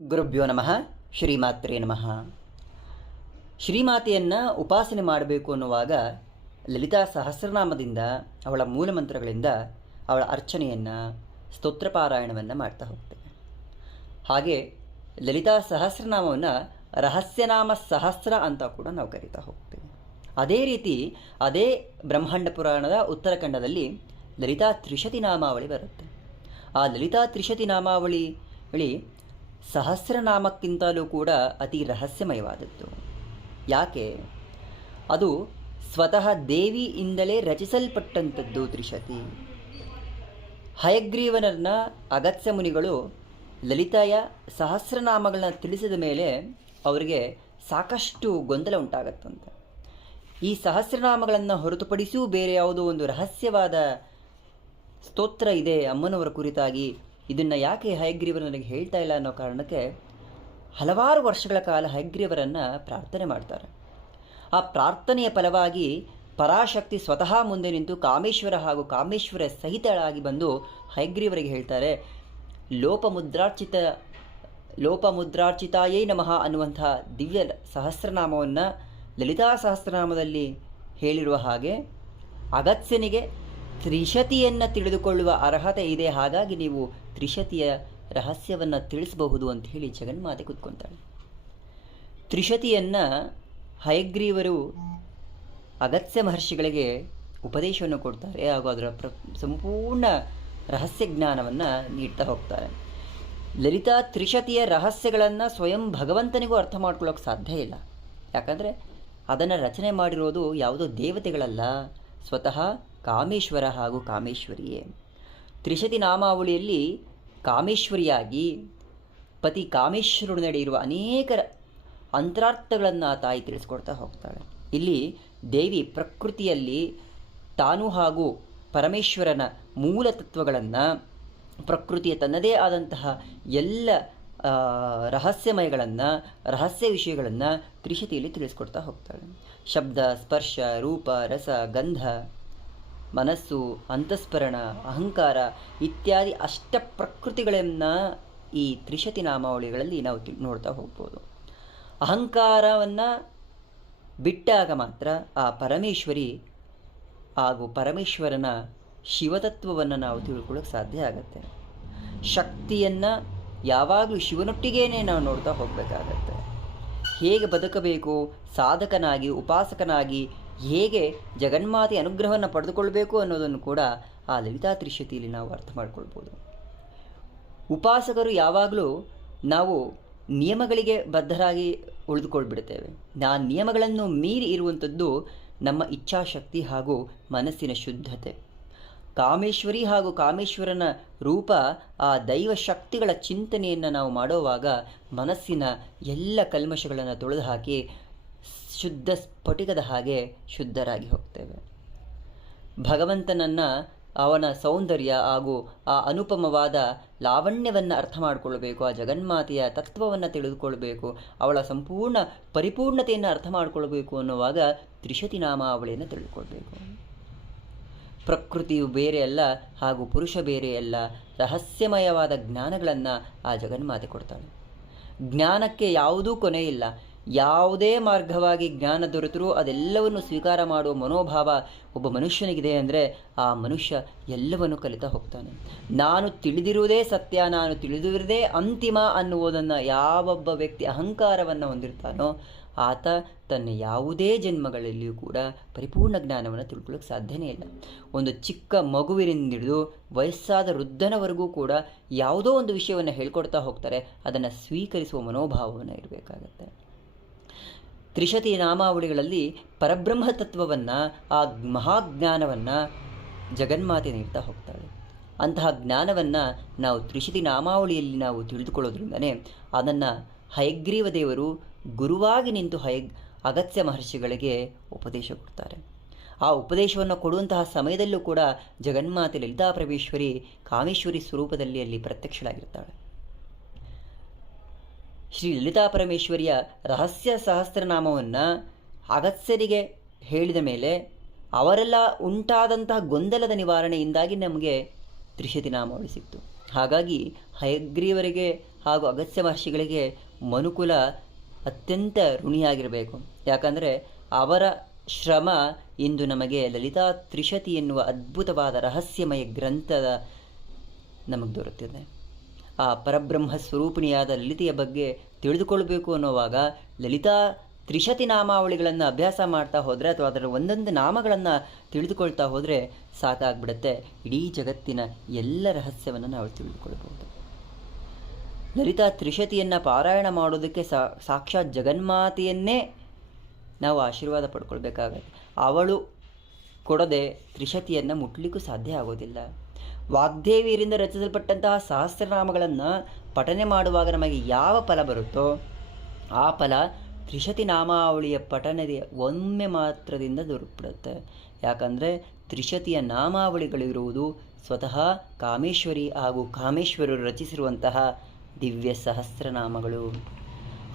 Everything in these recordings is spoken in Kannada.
ಗುರುಭ್ಯೋ ನಮಃ. ಶ್ರೀಮಾತ್ರೇ ನಮಃ. ಶ್ರೀಮಾತೆಯನ್ನು ಉಪಾಸನೆ ಮಾಡಬೇಕು ಅನ್ನುವಾಗ ಲಲಿತಾ ಸಹಸ್ರನಾಮದಿಂದ, ಅವಳ ಮೂಲಮಂತ್ರಗಳಿಂದ ಅವಳ ಅರ್ಚನೆಯನ್ನು, ಸ್ತೋತ್ರ ಪಾರಾಯಣವನ್ನು ಮಾಡ್ತಾ ಹೋಗ್ತೇವೆ. ಹಾಗೆ ಲಲಿತಾ ಸಹಸ್ರನಾಮವನ್ನು ರಹಸ್ಯನಾಮ ಸಹಸ್ರ ಅಂತ ಕೂಡ ನಾವು ಕರೀತಾ ಹೋಗ್ತೇವೆ. ಅದೇ ರೀತಿ ಅದೇ ಬ್ರಹ್ಮಾಂಡ ಪುರಾಣದ ಉತ್ತರಖಂಡದಲ್ಲಿ ಲಲಿತಾ ತ್ರಿಶತಿ ನಾಮಾವಳಿ ಬರುತ್ತೆ. ಆ ಲಲಿತಾ ತ್ರಿಶತಿ ನಾಮಾವಳಿ ಸಹಸ್ರನಾಮಕ್ಕಿಂತಲೂ ಕೂಡ ಅತಿ ರಹಸ್ಯಮಯವಾದದ್ದು. ಯಾಕೆ? ಅದು ಸ್ವತಃ ದೇವಿಯಿಂದಲೇ ರಚಿಸಲ್ಪಟ್ಟಂಥದ್ದು ತ್ರಿಶತಿ. ಹಯಗ್ರೀವನನ್ನ ಅಗತ್ಯ ಮುನಿಗಳು ಲಲಿತಾಯ ಸಹಸ್ರನಾಮಗಳನ್ನ ತಿಳಿಸಿದ ಮೇಲೆ ಅವರಿಗೆ ಸಾಕಷ್ಟು ಗೊಂದಲ ಉಂಟಾಗತ್ತಂತೆ. ಈ ಸಹಸ್ರನಾಮಗಳನ್ನು ಹೊರತುಪಡಿಸಿಯೂ ಬೇರೆ ಯಾವುದೋ ಒಂದು ರಹಸ್ಯವಾದ ಸ್ತೋತ್ರ ಇದೆ ಅಮ್ಮನವರ ಕುರಿತಾಗಿ, ಇದನ್ನು ಯಾಕೆ ಹಯಗ್ರೀವರು ನನಗೆ ಹೇಳ್ತಾ ಇಲ್ಲ ಅನ್ನೋ ಕಾರಣಕ್ಕೆ ಹಲವಾರು ವರ್ಷಗಳ ಕಾಲ ಹಯಗ್ರೀವರನ್ನು ಪ್ರಾರ್ಥನೆ ಮಾಡ್ತಾರೆ. ಆ ಪ್ರಾರ್ಥನೆಯ ಫಲವಾಗಿ ಪರಾಶಕ್ತಿ ಸ್ವತಃ ಮುಂದೆ ನಿಂತು ಕಾಮೇಶ್ವರ ಹಾಗೂ ಕಾಮೇಶ್ವರ ಸಹಿತಳಾಗಿ ಬಂದು ಹಯಗ್ರೀವರಿಗೆ ಹೇಳ್ತಾರೆ, ಲೋಪಮುದ್ರಾರ್ಚಿತಾಯೇ ನಮಃ ಅನ್ನುವಂಥ ದಿವ್ಯ ಸಹಸ್ರನಾಮವನ್ನು ಲಲಿತಾ ಸಹಸ್ರನಾಮದಲ್ಲಿ ಹೇಳಿರುವ ಹಾಗೆ ಅಗತ್ಯನಿಗೆ ತ್ರಿಶತಿಯನ್ನು ತಿಳಿದುಕೊಳ್ಳುವ ಅರ್ಹತೆ ಇದೆ, ಹಾಗಾಗಿ ನೀವು ತ್ರಿಶತಿಯ ರಹಸ್ಯವನ್ನು ತಿಳಿಸಬಹುದು ಅಂತ ಹೇಳಿ ಜಗನ್ಮಾತೆ ಕೂತ್ಕೊತಾಳೆ. ತ್ರಿಶತಿಯನ್ನು ಹಯಗ್ರೀವರು ಅಗತ್ಯ ಮಹರ್ಷಿಗಳಿಗೆ ಉಪದೇಶವನ್ನು ಕೊಡ್ತಾರೆ ಹಾಗೂ ಅದರ ಸಂಪೂರ್ಣ ರಹಸ್ಯ ಜ್ಞಾನವನ್ನು ನೀಡ್ತಾ ಹೋಗ್ತಾರೆ. ಲಲಿತಾ ತ್ರಿಶತಿಯ ರಹಸ್ಯಗಳನ್ನು ಸ್ವಯಂ ಭಗವಂತನಿಗೂ ಅರ್ಥ ಮಾಡ್ಕೊಳ್ಳೋಕೆ ಸಾಧ್ಯ ಇಲ್ಲ. ಯಾಕಂದರೆ ಅದನ್ನು ರಚನೆ ಮಾಡಿರೋದು ಯಾವುದೋ ದೇವತೆಗಳಲ್ಲ, ಸ್ವತಃ ಕಾಮೇಶ್ವರ ಹಾಗೂ ಕಾಮೇಶ್ವರಿಯೇ. ತ್ರಿಶತಿ ನಾಮಾವಳಿಯಲ್ಲಿ ಕಾಮೇಶ್ವರಿಯಾಗಿ ಪತಿ ಕಾಮೇಶ್ವರನಡೆ ಇರುವ ಅನೇಕ ಅಂತರಾರ್ಥಗಳನ್ನು ಆ ತಾಯಿ ತಿಳಿಸ್ಕೊಡ್ತಾ ಹೋಗ್ತಾಳೆ. ಇಲ್ಲಿ ದೇವಿ ಪ್ರಕೃತಿಯಲ್ಲಿ ತಾನು ಹಾಗೂ ಪರಮೇಶ್ವರನ ಮೂಲ ತತ್ವಗಳನ್ನು, ಪ್ರಕೃತಿಯ ತನ್ನದೇ ಆದಂತಹ ಎಲ್ಲ ರಹಸ್ಯಮಯಗಳನ್ನು, ರಹಸ್ಯ ವಿಷಯಗಳನ್ನು ತ್ರಿಶತಿಯಲ್ಲಿ ತಿಳಿಸ್ಕೊಡ್ತಾ ಹೋಗ್ತಾಳೆ. ಶಬ್ದ, ಸ್ಪರ್ಶ, ರೂಪ, ರಸ, ಗಂಧ, ಮನಸ್ಸು, ಅಂತಃಸ್ಫರಣ, ಅಹಂಕಾರ ಇತ್ಯಾದಿ ಅಷ್ಟ ಪ್ರಕೃತಿಗಳನ್ನು ಈ ತ್ರಿಶತಿ ನಾಮಾವಳಿಗಳಲ್ಲಿ ನಾವು ನೋಡ್ತಾ ಹೋಗ್ಬೋದು. ಅಹಂಕಾರವನ್ನು ಬಿಟ್ಟಾಗ ಮಾತ್ರ ಆ ಪರಮೇಶ್ವರಿ ಹಾಗೂ ಪರಮೇಶ್ವರನ ಶಿವತತ್ವವನ್ನು ನಾವು ತಿಳ್ಕೊಳ್ಳೋಕೆ ಸಾಧ್ಯ ಆಗುತ್ತೆ. ಶಕ್ತಿಯನ್ನು ಯಾವಾಗಲೂ ಶಿವನೊಟ್ಟಿಗೇನೆ ನಾವು ನೋಡ್ತಾ ಹೋಗಬೇಕಾಗತ್ತೆ. ಹೇಗೆ ಬದುಕಬೇಕು, ಸಾಧಕನಾಗಿ ಉಪಾಸಕನಾಗಿ ಹೇಗೆ ಜಗನ್ಮಾತೆ ಅನುಗ್ರಹವನ್ನು ಪಡೆದುಕೊಳ್ಬೇಕು ಅನ್ನೋದನ್ನು ಕೂಡ ಆ ಲಲಿತಾ ತ್ರಿಶತಿಯಲ್ಲಿ ನಾವು ಅರ್ಥ ಮಾಡ್ಕೊಳ್ಬೋದು. ಉಪಾಸಕರು ಯಾವಾಗಲೂ ನಾವು ನಿಯಮಗಳಿಗೆ ಬದ್ಧರಾಗಿ ಉಳಿದುಕೊಳ್ಬಿಡ್ತೇವೆ. ಆ ನಿಯಮಗಳನ್ನು ಮೀರಿ ಇರುವಂಥದ್ದು ನಮ್ಮ ಇಚ್ಛಾಶಕ್ತಿ ಹಾಗೂ ಮನಸ್ಸಿನ ಶುದ್ಧತೆ. ಕಾಮೇಶ್ವರಿ ಹಾಗೂ ಕಾಮೇಶ್ವರನ ರೂಪ ಆ ದೈವ ಶಕ್ತಿಗಳ ಚಿಂತನೆಯನ್ನು ನಾವು ಮಾಡುವಾಗ ಮನಸ್ಸಿನ ಎಲ್ಲ ಕಲ್ಮಶಗಳನ್ನು ತೊಳೆದು ಹಾಕಿ ಶುದ್ಧ ಸ್ಫಟಿಕದ ಹಾಗೆ ಶುದ್ಧರಾಗಿ ಹೋಗ್ತೇವೆ. ಭಗವಂತನನ್ನು, ಅವನ ಸೌಂದರ್ಯ ಹಾಗೂ ಆ ಅನುಪಮವಾದ ಲಾವಣ್ಯವನ್ನು ಅರ್ಥ ಮಾಡಿಕೊಳ್ಬೇಕು, ಆ ಜಗನ್ಮಾತೆಯ ತತ್ವವನ್ನು ತಿಳಿದುಕೊಳ್ಬೇಕು, ಅವಳ ಸಂಪೂರ್ಣ ಪರಿಪೂರ್ಣತೆಯನ್ನು ಅರ್ಥ ಮಾಡಿಕೊಳ್ಬೇಕು ಅನ್ನುವಾಗ ತ್ರಿಶತಿ ನಾಮಾವಳಿಯನ್ನು ತಿಳಿದುಕೊಳ್ಬೇಕು. ಪ್ರಕೃತಿಯು ಬೇರೆ ಅಲ್ಲ ಹಾಗೂ ಪುರುಷ ಬೇರೆ ಅಲ್ಲ, ರಹಸ್ಯಮಯವಾದ ಜ್ಞಾನಗಳನ್ನು ಆ ಜಗನ್ಮಾತೆ ಕೊಡ್ತಾಳೆ. ಜ್ಞಾನಕ್ಕೆ ಯಾವುದೂ ಕೊನೆ ಇಲ್ಲ. ಯಾವುದೇ ಮಾರ್ಗವಾಗಿ ಜ್ಞಾನ ದೊರೆತರೂ ಅದೆಲ್ಲವನ್ನು ಸ್ವೀಕಾರ ಮಾಡುವ ಮನೋಭಾವ ಒಬ್ಬ ಮನುಷ್ಯನಿಗಿದೆ ಅಂದರೆ ಆ ಮನುಷ್ಯ ಎಲ್ಲವನ್ನು ಕಲಿತಾ ಹೋಗ್ತಾನೆ. ನಾನು ತಿಳಿದಿರುವುದೇ ಸತ್ಯ, ನಾನು ತಿಳಿದಿರುವುದೇ ಅಂತಿಮ ಅನ್ನುವುದನ್ನು ಯಾವೊಬ್ಬ ವ್ಯಕ್ತಿ ಅಹಂಕಾರವನ್ನು ಹೊಂದಿರ್ತಾನೋ ಆತ ತನ್ನ ಯಾವುದೇ ಜನ್ಮಗಳಲ್ಲಿಯೂ ಕೂಡ ಪರಿಪೂರ್ಣ ಜ್ಞಾನವನ್ನು ತಿಳ್ಕೊಳ್ಳೋಕೆ ಸಾಧ್ಯನೇ ಇಲ್ಲ. ಒಂದು ಚಿಕ್ಕ ಮಗುವಿನಿಂದ ಹಿಡಿದು ವಯಸ್ಸಾದ ವೃದ್ಧನವರೆಗೂ ಕೂಡ ಯಾವುದೋ ಒಂದು ವಿಷಯವನ್ನು ಹೇಳ್ಕೊಡ್ತಾ ಹೋಗ್ತಾರೆ, ಅದನ್ನು ಸ್ವೀಕರಿಸುವ ಮನೋಭಾವವನ್ನು ಇರಬೇಕಾಗತ್ತೆ. ತ್ರಿಶತಿ ನಾಮಾವಳಿಗಳಲ್ಲಿ ಪರಬ್ರಹ್ಮ ತತ್ವವನ್ನು, ಆ ಮಹಾಜ್ಞಾನವನ್ನು ಜಗನ್ಮಾತೆ ನೀಡ್ತಾ ಹೋಗ್ತಾಳೆ. ಅಂತಹ ಜ್ಞಾನವನ್ನು ನಾವು ತ್ರಿಶತಿ ನಾಮಾವಳಿಯಲ್ಲಿ ನಾವು ತಿಳಿದುಕೊಳ್ಳೋದ್ರಿಂದನೇ ಅದನ್ನು ಹಯಗ್ರೀವ ದೇವರು ಗುರುವಾಗಿ ನಿಂತು ಅಗತ್ಯ ಮಹರ್ಷಿಗಳಿಗೆ ಉಪದೇಶ ಕೊಡ್ತಾರೆ. ಆ ಉಪದೇಶವನ್ನು ಕೊಡುವಂತಹ ಸಮಯದಲ್ಲೂ ಕೂಡ ಜಗನ್ಮಾತೆ ಲಲಿತಾ ಪರಮೇಶ್ವರಿ ಕಾಮೇಶ್ವರಿ ಸ್ವರೂಪದಲ್ಲಿ ಅಲ್ಲಿ ಪ್ರತ್ಯಕ್ಷಳಾಗಿರ್ತಾಳೆ. ಶ್ರೀ ಲಲಿತಾ ಪರಮೇಶ್ವರಿಯ ರಹಸ್ಯ ಸಹಸ್ರನಾಮವನ್ನು ಅಗತ್ಯರಿಗೆ ಹೇಳಿದ ಮೇಲೆ ಅವರೆಲ್ಲ ಉಂಟಾದಂತಹ ಗೊಂದಲದ ನಿವಾರಣೆಯಿಂದಾಗಿ ನಮಗೆ ತ್ರಿಶತಿ ನಾಮಾವಳಿ ಸಿಕ್ತು. ಹಾಗಾಗಿ ಹಯಗ್ರೀವರಿಗೆ ಹಾಗೂ ಅಗಸ್ತ್ಯ ಮಹರ್ಷಿಗಳಿಗೆ ಮನುಕುಲ ಅತ್ಯಂತ ಋಣಿಯಾಗಿರಬೇಕು. ಯಾಕಂದರೆ ಅವರ ಶ್ರಮ ಇಂದು ನಮಗೆ ಲಲಿತಾ ತ್ರಿಶತಿ ಎನ್ನುವ ಅದ್ಭುತವಾದ ರಹಸ್ಯಮಯ ಗ್ರಂಥದ ನಮಗೆ ದೊರೆತಿದೆ. ಆ ಪರಬ್ರಹ್ಮ ಸ್ವರೂಪಿಣಿಯಾದ ಲಲಿತೆಯ ಬಗ್ಗೆ ತಿಳಿದುಕೊಳ್ಬೇಕು ಅನ್ನೋವಾಗ ಲಲಿತಾ ತ್ರಿಶತಿ ನಾಮಾವಳಿಗಳನ್ನು ಅಭ್ಯಾಸ ಮಾಡ್ತಾ ಹೋದರೆ ಅಥವಾ ಅದರ ಒಂದೊಂದು ನಾಮಗಳನ್ನು ತಿಳಿದುಕೊಳ್ತಾ ಹೋದರೆ ಸಾಕಾಗ್ಬಿಡುತ್ತೆ. ಇಡೀ ಜಗತ್ತಿನ ಎಲ್ಲ ರಹಸ್ಯವನ್ನು ನಾವು ತಿಳಿದುಕೊಳ್ಬೋದು. ಲಲಿತಾ ತ್ರಿಶತಿಯನ್ನು ಪಾರಾಯಣ ಮಾಡೋದಕ್ಕೆ ಸಾಕ್ಷಾತ್ ಜಗನ್ಮಾತೆಯನ್ನೇ ನಾವು ಆಶೀರ್ವಾದ ಪಡ್ಕೊಳ್ಬೇಕಾಗತ್ತೆ. ಅವಳು ಕೊಡದೆ ತ್ರಿಶತಿಯನ್ನು ಮುಟ್ಲಿಕ್ಕೂ ಸಾಧ್ಯ ಆಗೋದಿಲ್ಲ. ವಾಗ್ದೇವಿಯರಿಂದ ರಚಿಸಲ್ಪಟ್ಟಂತಹ ಸಹಸ್ರನಾಮಗಳನ್ನು ಪಠನೆ ಮಾಡುವಾಗ ನಮಗೆ ಯಾವ ಫಲ ಬರುತ್ತೋ ಆ ಫಲ ತ್ರಿಶತಿ ನಾಮಾವಳಿಯ ಪಠಣದ ಒಮ್ಮೆ ಮಾತ್ರದಿಂದ ದೊರಕಿಬಿಡುತ್ತೆ. ಯಾಕಂದರೆ ತ್ರಿಶತಿಯ ನಾಮಾವಳಿಗಳಿರುವುದು ಸ್ವತಃ ಕಾಮೇಶ್ವರಿ ಹಾಗೂ ಕಾಮೇಶ್ವರರು ರಚಿಸಿರುವಂತಹ ದಿವ್ಯ ಸಹಸ್ರನಾಮಗಳು.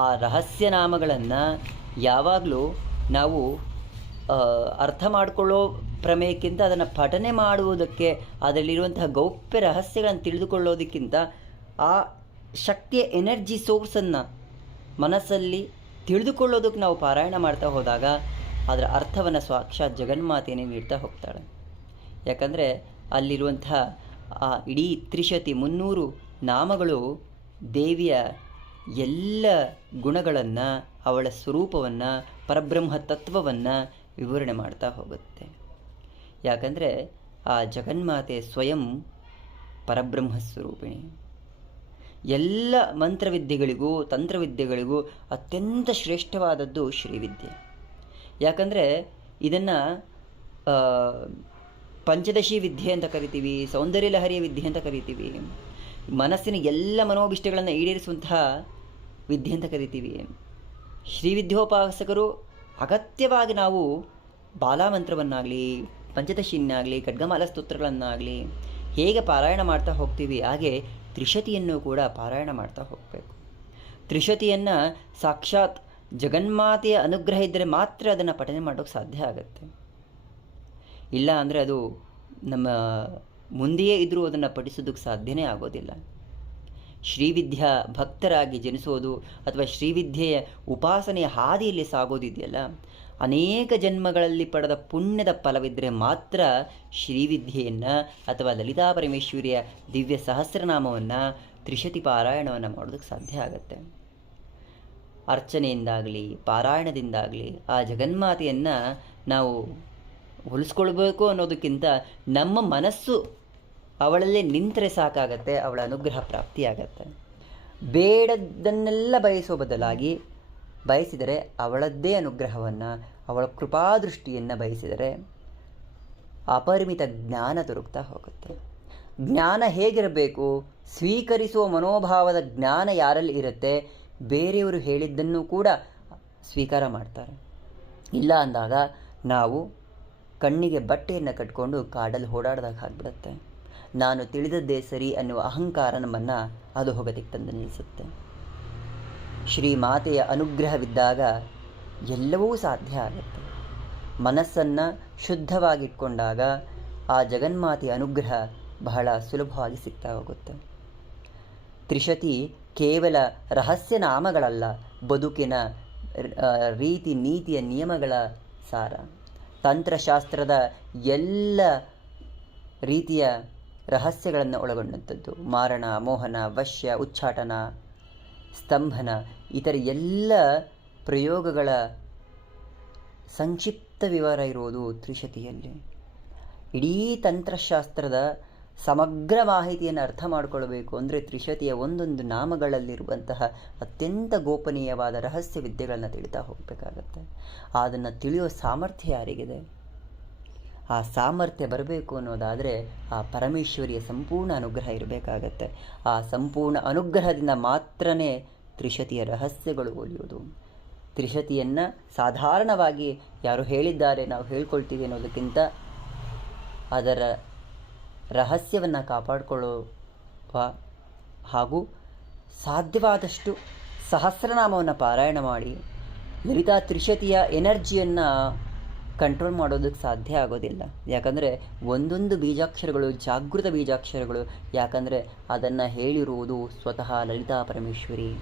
ಆ ರಹಸ್ಯ ನಾಮಗಳನ್ನು ಯಾವಾಗಲೂ ನಾವು ಅರ್ಥ ಮಾಡಿಕೊಳ್ಳೋ ಪ್ರಮೇಯಕ್ಕಿಂತ ಅದನ್ನು ಪಠನೆ ಮಾಡುವುದಕ್ಕೆ, ಅದರಲ್ಲಿರುವಂತಹ ಗೌಪ್ಯ ರಹಸ್ಯಗಳನ್ನು ತಿಳಿದುಕೊಳ್ಳೋದಕ್ಕಿಂತ ಆ ಶಕ್ತಿಯ ಎನರ್ಜಿ ಸೋರ್ಸನ್ನು ಮನಸ್ಸಲ್ಲಿ ತಿಳಿದುಕೊಳ್ಳೋದಕ್ಕೆ ನಾವು ಪಾರಾಯಣ ಮಾಡ್ತಾ ಹೋದಾಗ ಅದರ ಅರ್ಥವನ್ನು ಸಾಕ್ಷಾತ್ ಜಗನ್ಮಾತೆಯೇ ನೀಡ್ತಾ ಹೋಗ್ತಾಳೆ. ಯಾಕಂದರೆ ಅಲ್ಲಿರುವಂತಹ ಆ ಇಡೀ ತ್ರಿಶತಿ 300 ನಾಮಗಳು ದೇವಿಯ ಎಲ್ಲ ಗುಣಗಳನ್ನು, ಅವಳ ಸ್ವರೂಪವನ್ನು, ಪರಬ್ರಹ್ಮ ತತ್ವವನ್ನು ವಿವರಣೆ ಮಾಡ್ತಾ ಹೋಗುತ್ತೆ. ಯಾಕಂದರೆ ಆ ಜಗನ್ಮಾತೆ ಸ್ವಯಂ ಪರಬ್ರಹ್ಮ ಸ್ವರೂಪಿಣಿ. ಎಲ್ಲ ಮಂತ್ರವಿದ್ಯೆಗಳಿಗೂ ತಂತ್ರವಿದ್ಯೆಗಳಿಗೂ ಅತ್ಯಂತ ಶ್ರೇಷ್ಠವಾದದ್ದು ಶ್ರೀವಿದ್ಯೆ. ಯಾಕಂದರೆ ಇದನ್ನು ಪಂಚದಶಿ ವಿದ್ಯೆ ಅಂತ ಕರಿತೀವಿ, ಸೌಂದರ್ಯ ಲಹರಿಯ ವಿದ್ಯೆ ಅಂತ ಕರಿತೀವಿ, ಮನಸ್ಸಿನ ಎಲ್ಲ ಮನೋಭಿಷ್ಟಗಳನ್ನು ಈಡೇರಿಸುವಂತಹ ವಿದ್ಯೆ ಅಂತ ಕರಿತೀವಿ. ಶ್ರೀವಿದ್ಯೋಪಾಸಕರು ಅಗತ್ಯವಾಗಿ ನಾವು ಬಾಲಾಮಂತ್ರವನ್ನಾಗಲಿ, ಪಂಚದಶಿಯನ್ನಾಗಲಿ, ಖಡ್ಗಮಾಲ ಸ್ತೋತ್ರಗಳನ್ನಾಗಲಿ ಹೇಗೆ ಪಾರಾಯಣ ಮಾಡ್ತಾ ಹೋಗ್ತೀವಿ, ಹಾಗೆ ತ್ರಿಶತಿಯನ್ನು ಕೂಡ ಪಾರಾಯಣ ಮಾಡ್ತಾ ಹೋಗಬೇಕು. ತ್ರಿಶತಿಯನ್ನು ಸಾಕ್ಷಾತ್ ಜಗನ್ಮಾತೆಯ ಅನುಗ್ರಹ ಇದ್ದರೆ ಮಾತ್ರ ಅದನ್ನು ಪಠನೆ ಮಾಡೋಕ್ಕೆ ಸಾಧ್ಯ ಆಗುತ್ತೆ. ಇಲ್ಲ ಅಂದರೆ ಅದು ನಮ್ಮ ಮುಂದೆಯೇ ಇದ್ದರೂ ಅದನ್ನು ಪಠಿಸೋದಕ್ಕೆ ಸಾಧ್ಯನೇ ಆಗೋದಿಲ್ಲ. ಶ್ರೀವಿದ್ಯಾ ಭಕ್ತರಾಗಿ ಜನಿಸೋದು ಅಥವಾ ಶ್ರೀವಿದ್ಯೆಯ ಉಪಾಸನೆಯ ಹಾದಿಯಲ್ಲಿ ಸಾಗೋದಿದೆಯಲ್ಲ, ಅನೇಕ ಜನ್ಮಗಳಲ್ಲಿ ಪಡೆದ ಪುಣ್ಯದ ಫಲವಿದ್ದರೆ ಮಾತ್ರ ಶ್ರೀವಿದ್ಯೆಯನ್ನು ಅಥವಾ ಲಲಿತಾ ಪರಮೇಶ್ವರಿಯ ದಿವ್ಯ ಸಹಸ್ರನಾಮವನ್ನು, ತ್ರಿಶತಿ ಪಾರಾಯಣವನ್ನು ಮಾಡೋದಕ್ಕೆ ಸಾಧ್ಯ ಆಗುತ್ತೆ. ಅರ್ಚನೆಯಿಂದಾಗಲಿ ಪಾರಾಯಣದಿಂದಾಗಲಿ ಆ ಜಗನ್ಮಾತೆಯನ್ನು ನಾವು ಹೋಲಿಸ್ಕೊಳ್ಬೇಕು ಅನ್ನೋದಕ್ಕಿಂತ ನಮ್ಮ ಮನಸ್ಸು ಅವಳಲ್ಲೇ ನಿಂತರೆ ಸಾಕಾಗತ್ತೆ, ಅವಳ ಅನುಗ್ರಹ ಪ್ರಾಪ್ತಿಯಾಗತ್ತೆ. ಬೇಡದ್ದನ್ನೆಲ್ಲ ಬಯಸೋ ಬದಲಾಗಿ ಬಯಸಿದರೆ ಅವಳದ್ದೇ ಅನುಗ್ರಹವನ್ನು, ಅವಳ ಕೃಪಾದೃಷ್ಟಿಯನ್ನು ಬಯಸಿದರೆ ಅಪರಿಮಿತ ಜ್ಞಾನ ದೊರಕ್ತಾ ಹೋಗುತ್ತೆ. ಜ್ಞಾನ ಹೇಗಿರಬೇಕು? ಸ್ವೀಕರಿಸುವ ಮನೋಭಾವದ ಜ್ಞಾನ ಯಾರಲ್ಲಿ ಇರುತ್ತೆ, ಬೇರೆಯವರು ಹೇಳಿದ್ದನ್ನು ಕೂಡ ಸ್ವೀಕಾರ ಮಾಡ್ತಾರೆ. ಇಲ್ಲ ಅಂದಾಗ ನಾವು ಕಣ್ಣಿಗೆ ಬಟ್ಟೆಯನ್ನು ಕಟ್ಕೊಂಡು ಕಾಡಲ್ಲಿ ಓಡಾಡ್ದಾಗ ಆಗಿಬಿಡುತ್ತೆ. ನಾನು ತಿಳಿದದ್ದೇ ಸರಿ ಅನ್ನುವ ಅಹಂಕಾರ ನಮ್ಮನ್ನು ಅದು ಹೋಗೋದಕ್ಕೆ ತಂದು ನಿಲ್ಲಿಸುತ್ತೆ. ಶ್ರೀ ಮಾತೆಯ ಅನುಗ್ರಹವಿದ್ದಾಗ ಎಲ್ಲವೂ ಸಾಧ್ಯ ಆಗುತ್ತೆ. ಮನಸ್ಸನ್ನು ಶುದ್ಧವಾಗಿಟ್ಕೊಂಡಾಗ ಆ ಜಗನ್ಮಾತೆಯ ಅನುಗ್ರಹ ಬಹಳ ಸುಲಭವಾಗಿ ಸಿಗ್ತಾ ಹೋಗುತ್ತೆ. ತ್ರಿಶತಿ ಕೇವಲ ರಹಸ್ಯ ನಾಮಗಳಲ್ಲ, ಬದುಕಿನ ರೀತಿ ನೀತಿಯ ನಿಯಮಗಳ ಸಾರ. ತಂತ್ರಶಾಸ್ತ್ರದ ಎಲ್ಲ ರೀತಿಯ ರಹಸ್ಯಗಳನ್ನು ಒಳಗೊಂಡಂಥದ್ದು. ಮಾರಣ, ಮೋಹನ, ವಶ್ಯ, ಉಚ್ಚಾಟನ, ಸ್ತಂಭನ, ಇತರ ಎಲ್ಲ ಪ್ರಯೋಗಗಳ ಸಂಕ್ಷಿಪ್ತ ವಿವರ ಇರುವುದು ತ್ರಿಶತಿಯಲ್ಲಿ. ಇಡೀ ತಂತ್ರಶಾಸ್ತ್ರದ ಸಮಗ್ರ ಮಾಹಿತಿಯನ್ನು ಅರ್ಥ ಮಾಡಿಕೊಳ್ಬೇಕು ಅಂದರೆ ತ್ರಿಶತಿಯ ಒಂದೊಂದು ನಾಮಗಳಲ್ಲಿರುವಂತಹ ಅತ್ಯಂತ ಗೋಪನೀಯವಾದ ರಹಸ್ಯ ವಿದ್ಯೆಗಳನ್ನು ತಿಳಿತಾ ಹೋಗಬೇಕಾಗತ್ತೆ. ಅದನ್ನು ತಿಳಿಯೋ ಸಾಮರ್ಥ್ಯ ಯಾರಿಗಿದೆ? ಆ ಸಾಮರ್ಥ್ಯ ಬರಬೇಕು ಅನ್ನೋದಾದರೆ ಆ ಪರಮೇಶ್ವರಿಯ ಸಂಪೂರ್ಣ ಅನುಗ್ರಹ ಇರಬೇಕಾಗತ್ತೆ. ಆ ಸಂಪೂರ್ಣ ಅನುಗ್ರಹದಿಂದ ಮಾತ್ರನೇ ತ್ರಿಶತಿಯ ರಹಸ್ಯಗಳು ಒಲಿಯೋದು. ತ್ರಿಶತಿಯನ್ನು ಸಾಧಾರಣವಾಗಿ ಯಾರು ಹೇಳಿದ್ದಾರೆ ನಾವು ಹೇಳ್ಕೊಳ್ತೀವಿ ಅನ್ನೋದಕ್ಕಿಂತ ಅದರ ರಹಸ್ಯವನ್ನು ಕಾಪಾಡಿಕೊಳ್ಳುವ ಹಾಗೂ ಸಾಧ್ಯವಾದಷ್ಟು ಸಹಸ್ರನಾಮವನ್ನು ಪಾರಾಯಣ ಮಾಡಿ ಲಲಿತಾ ತ್ರಿಶತಿಯ ಎನರ್ಜಿಯನ್ನು ಕಂಟ್ರೋಲ್ ಮಾಡೋದಕ್ಕೆ ಸಾಧ್ಯ ಆಗೋದಿಲ್ಲ. ಯಾಕಂದರೆ ಒಂದೊಂದು ಬೀಜಾಕ್ಷರಗಳು ಜಾಗೃತ ಬೀಜಾಕ್ಷರಗಳು. ಯಾಕಂದರೆ ಅದನ್ನು ಹೇಳಿರುವುದು ಸ್ವತಃ ಲಲಿತಾ ಪರಮೇಶ್ವರಿ.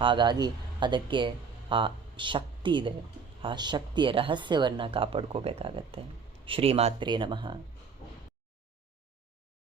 ಹಾಗಾಗಿ ಅದಕ್ಕೆ ಆ ಶಕ್ತಿ ಇದೆ. ಆ ಶಕ್ತಿಯ ರಹಸ್ಯವನ್ನು ಕಾಪಾಡ್ಕೋಬೇಕಾಗತ್ತೆ. ಶ್ರೀಮಾತ್ರೇ ನಮಃ.